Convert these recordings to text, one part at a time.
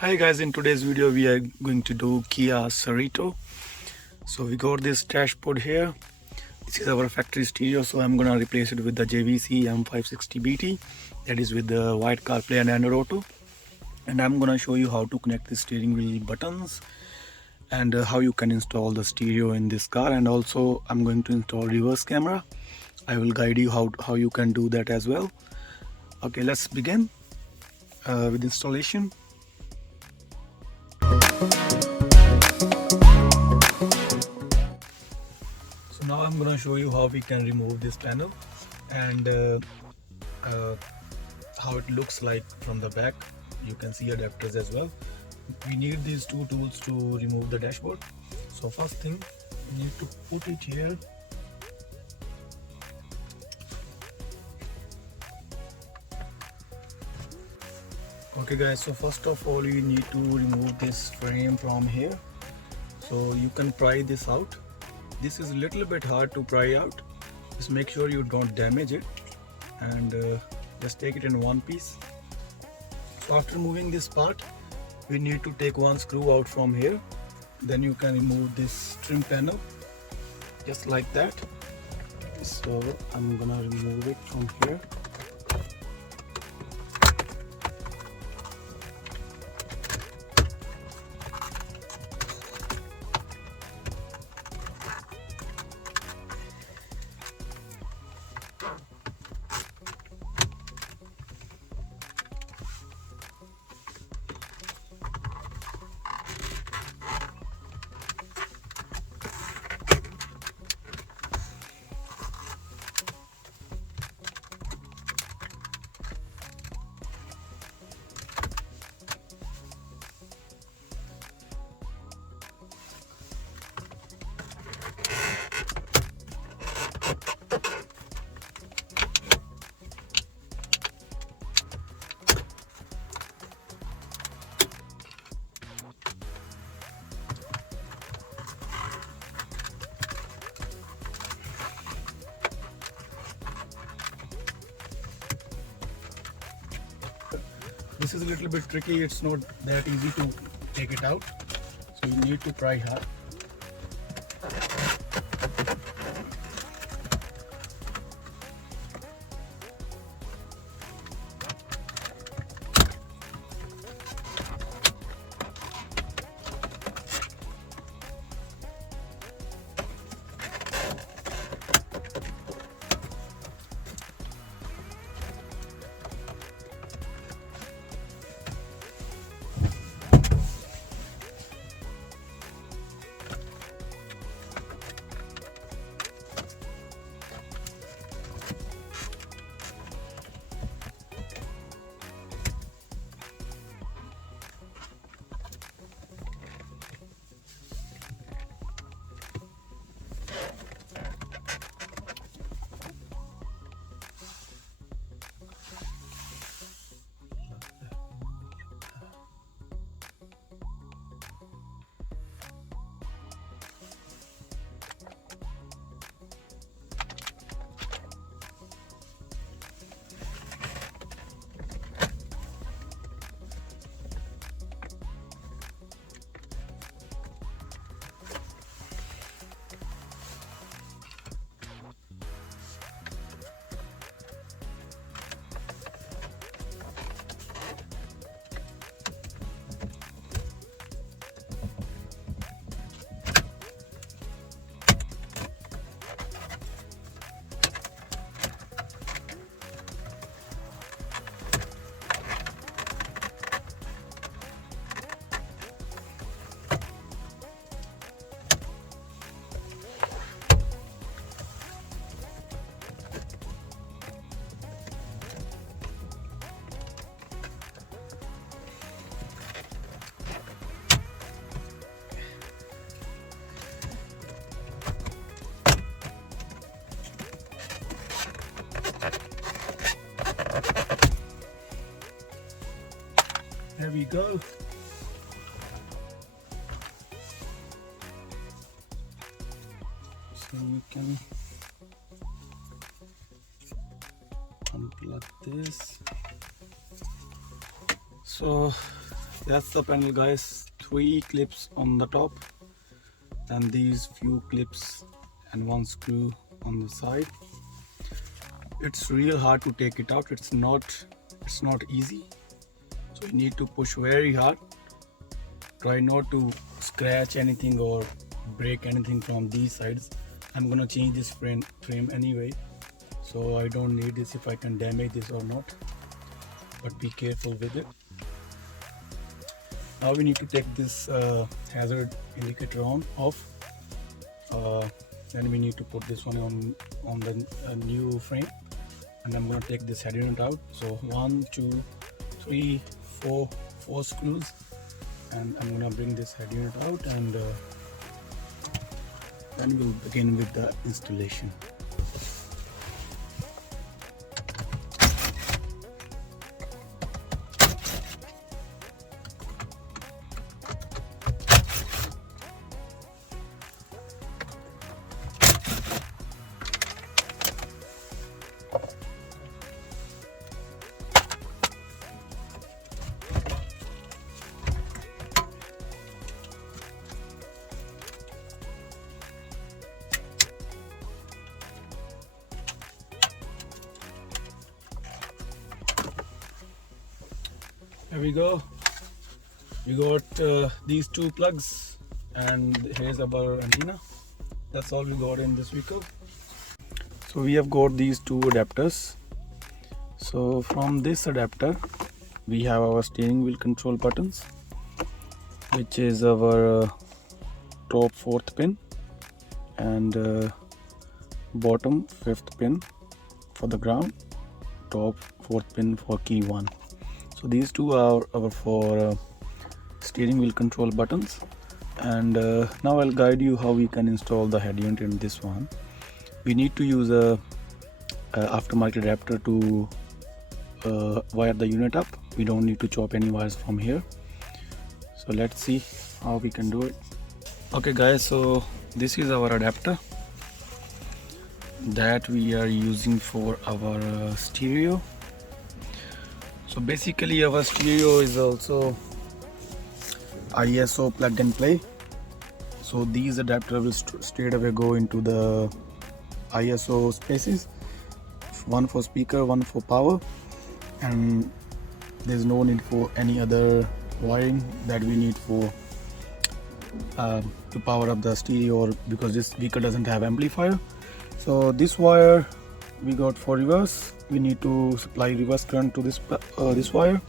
Hi guys, in today's video we are going to do Kia Cerato. So we got this dashboard here. This is our factory stereo, so I'm gonna replace it with the JVC M560BT, that is with the white CarPlay and Android Auto. And I'm gonna show you how to connect the steering wheel buttons and how you can install the stereo in this car. And also I'm going to install reverse camera. I will guide you how you can do that as well. Okay, let's begin with installation. So now I'm gonna show you how we can remove this panel and uh, how it looks like from the back. You can see adapters as well. We need these two tools to remove the dashboard. So first thing, we need to put it here. Okay guys, so first of all you need to remove this frame from here. So you can pry this out. This is a little bit hard to pry out. Just make sure you don't damage it and just take it in one piece. So after removing this part, we need to take one screw out from here. Then you can remove this trim panel just like that. So I'm gonna remove it from here. This is a little bit tricky, it's not that easy to take it out, so you need to try hard. There we go. So you can unplug this. So That's the panel, guys. 3 clips on the top and these few clips and 1 screw on the side. It's real hard to take it out. It's not easy, so you need to push very hard. Try not to scratch anything or break anything from these sides. I'm gonna change this frame anyway, so I don't need this if I can damage this or not, but be careful with it. Now we need to take this hazard indicator off. Then we need to put this one on the new frame, and I'm gonna take this head unit out. So 1, 2, 3, 4 screws, and I'm gonna bring this head unit out, and then we'll begin with the installation. Here we go. We got these 2 plugs, and here's our antenna. That's all we got in this vehicle. So we have got these 2 adapters. So from this adapter we have our steering wheel control buttons, which is our top 4th pin and bottom 5th pin for the ground, top 4th pin for key 1. So these 2 are our for steering wheel control buttons, and now I'll guide you how we can install the head unit in this one. We need to use a aftermarket adapter to wire the unit up. We don't need to chop any wires from here. So let's see how we can do it. Okay guys, so this is our adapter that we are using for our stereo. So basically our stereo is also ISO plug and play. So these adapters will straight away go into the ISO spaces, one for speaker, one for power, and there's no need for any other wiring that we need for to power up the stereo, because this vehicle doesn't have amplifier. So this wire we got for reverse. We need to supply reverse current to this wire.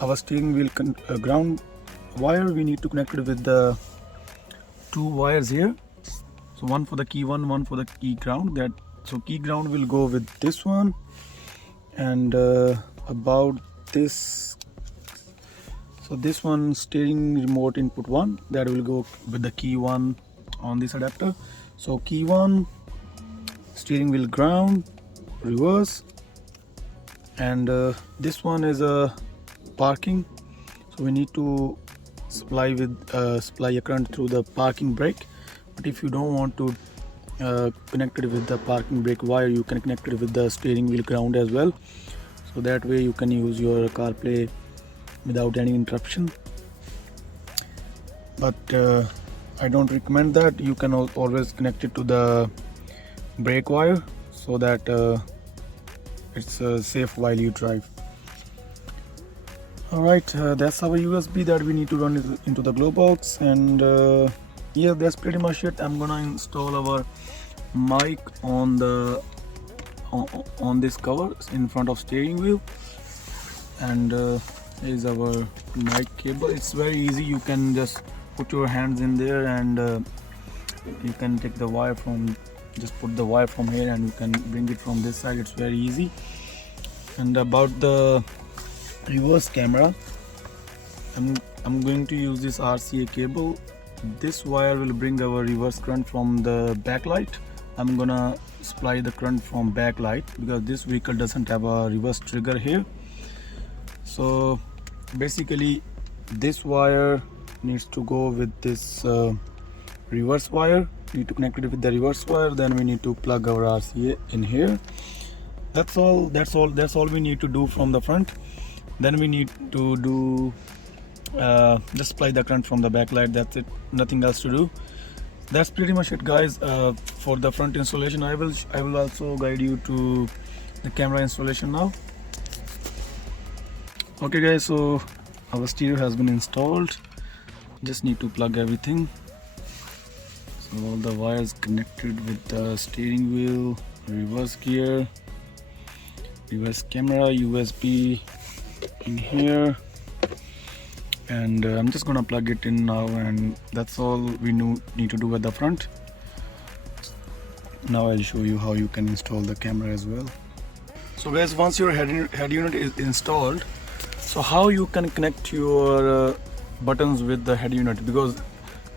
Our steering wheel ground wire, we need to connect it with the 2 wires here. So one for the key 1, one for the key ground. So key ground will go with this one, and about this. So this one, steering remote input 1, that will go with the key 1 on this adapter. So key 1, steering wheel ground, reverse, and this one is a parking. So we need to supply a current through the parking brake. But if you don't want to connect it with the parking brake wire, you can connect it with the steering wheel ground as well. So that way you can use your CarPlay without any interruption. But I don't recommend that. You can always connect it to the brake wire, so that it's safe while you drive. Alright, that's our USB that we need to run it into the glow box, and yeah, that's pretty much it. I'm gonna install our mic on this cover in front of steering wheel, and here's our mic cable. It's very easy. You can just put your hands in there, and you can take the wire from, just put the wire from here, and you can bring it from this side. It's very easy. And about the reverse camera, I'm going to use this RCA cable. This wire will bring our reverse current from the backlight. I'm gonna supply the current from backlight because this vehicle doesn't have a reverse trigger here. So basically this wire needs to go with this reverse wire. We need to connect it with the reverse wire, then we need to plug our RCA in here. That's all we need to do from the front. Then we need to do just apply the current from the backlight. That's it, nothing else to do. That's pretty much it, guys. For the front installation, I will also guide you to the camera installation now. Okay guys, so our stereo has been installed. Just need to plug everything. So all the wires connected with the steering wheel, reverse gear, reverse camera, USB in here, and I'm just gonna plug it in now, and that's all we need to do at the front. Now I'll show you how you can install the camera as well. So guys, once your head unit is installed, so how you can connect your buttons with the head unit, because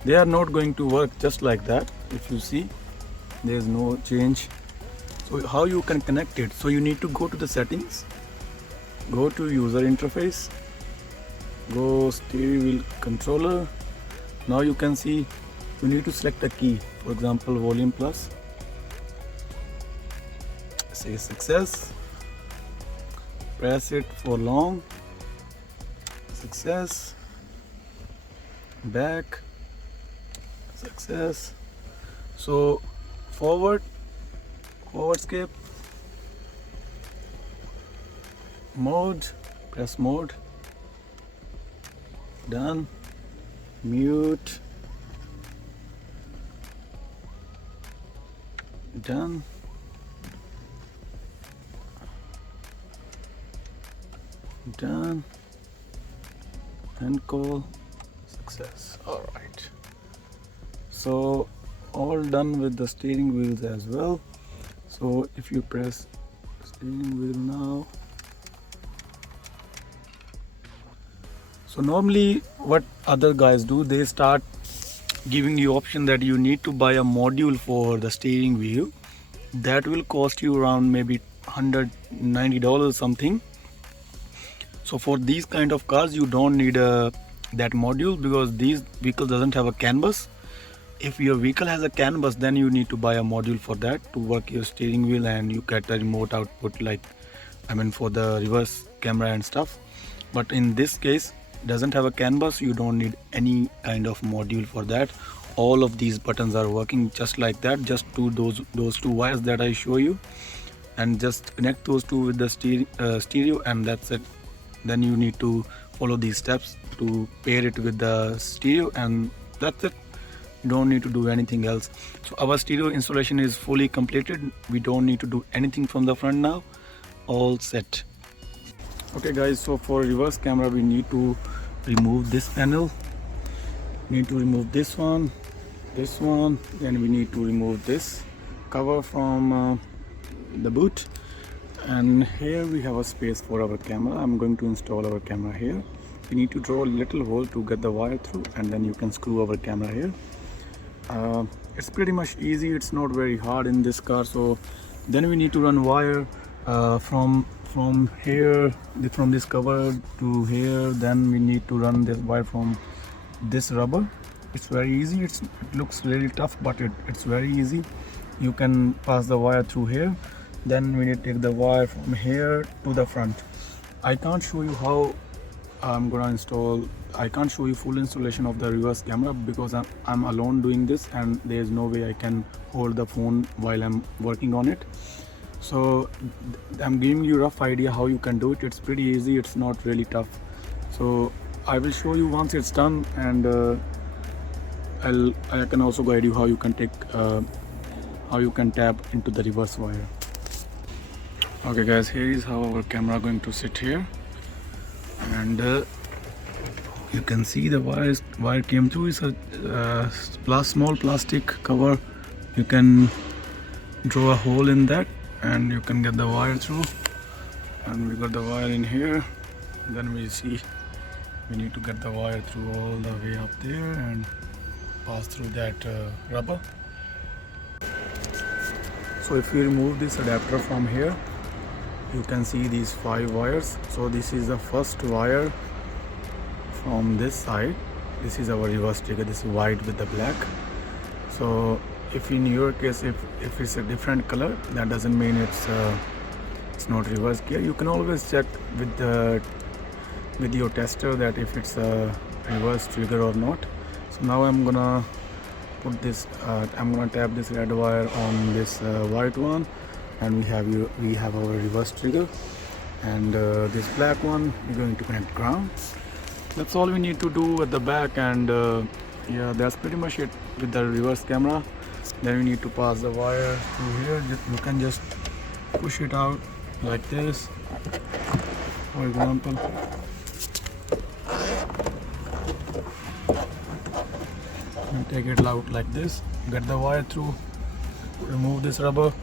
they are not going to work just like that. If you see, there's no change. So how you can connect it? So you need to go to the settings, go to user interface, go steering wheel controller. Now you can see you need to select a key, for example volume plus, say success, press it for long, success, back, success. So forward skip, mode, press mode, done, mute, done, done, and call, success. All right, so all done with the steering wheels as well. So if you press steering wheel now, so normally what other guys do, they start giving you option that you need to buy a module for the steering wheel. That will cost you around maybe $190 something. So for these kind of cars you don't need that module, because these vehicles doesn't have a canvas. If your vehicle has a canvas, then you need to buy a module for that to work your steering wheel, and you get a remote output, like for the reverse camera and stuff. But in this case, doesn't have a canvas, you don't need any kind of module for that. All of these buttons are working just like that, just to those two wires that I show you, and just connect those two with the stereo, and that's it. Then you need to follow these steps to pair it with the stereo, and that's it. You don't need to do anything else. So our stereo installation is fully completed. We don't need to do anything from the front now. All set. Okay guys, so for reverse camera we need to remove this panel, need to remove this one, then we need to remove this cover from the boot, and here we have a space for our camera. I'm going to install our camera here. We need to draw a little hole to get the wire through, and then you can screw our camera here. It's pretty much easy, it's not very hard in this car. So then we need to run wire from here, from this cover to here. Then we need to run this wire from this rubber. It's very easy. It looks really tough, but it's very easy. You can pass the wire through here. Then we need to take the wire from here to the front. I can't show you how I'm gonna install. I can't show you full installation of the reverse camera because I'm alone doing this, and there's no way I can hold the phone while I'm working on it. So I'm giving you a rough idea how you can do it. It's pretty easy, it's not really tough. So I will show you once it's done, and I can also guide you how you can tap into the reverse wire. Okay guys, here is how our camera going to sit here, and you can see the wire came through. It's a small plastic cover. You can draw a hole in that and you can get the wire through, and we got the wire in here. Then we see we need to get the wire through all the way up there and pass through that rubber. So if we remove this adapter from here, you can see these 5 wires. So this is the first wire from this side. This is our reverse trigger. This is white with the black. So if in your case, if it's a different color, that doesn't mean it's not reverse gear. You can always check with the with your tester that if it's a reverse trigger or not. So now I'm gonna put this I'm gonna tap this red wire on this white one, and we have our reverse trigger, and this black one we're going to connect ground. That's all we need to do at the back, and yeah, that's pretty much it with the reverse camera. Then we need to pass the wire through here. You can just push it out like this, for example. And take it out like this, get the wire through, remove this rubber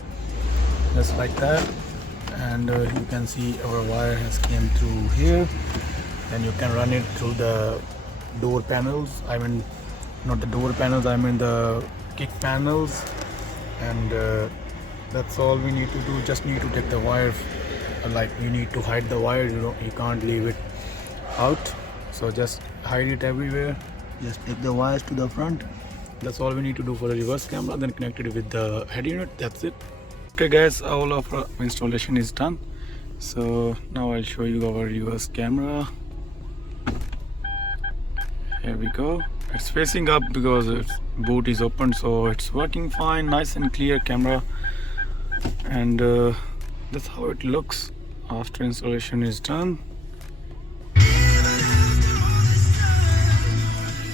just like that, and you can see our wire has came through here. Then you can run it through the door panels, I mean not the door panels, I mean the kick panels, and that's all we need to do. Just need to take the wire, like you need to hide the wire, you can't leave it out, so just hide it everywhere. Just take the wires to the front. That's all we need to do for the reverse camera. Then connect it with the head unit. That's it. Okay guys, all of our installation is done. So now I'll show you our reverse camera. Here we go. It's facing up because its boot is open, so it's working fine. Nice and clear camera, and that's how it looks after installation is done.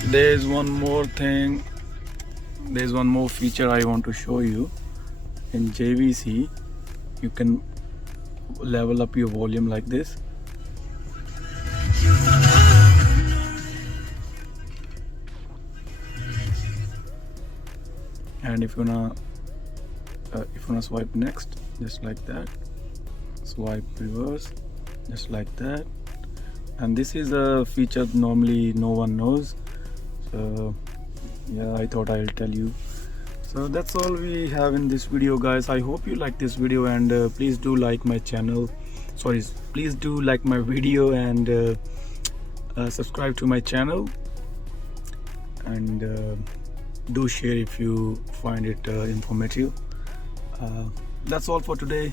There's one more thing, there's one more feature I want to show you. In JVC you can level up your volume like this. And if you wanna swipe next, just like that, swipe reverse just like that. And this is a feature normally no one knows, so yeah, I thought I'll tell you. So that's all we have in this video, guys. I hope you like this video, and please do like my channel, please do like my video, and subscribe to my channel, and do share if you find it informative. That's all for today.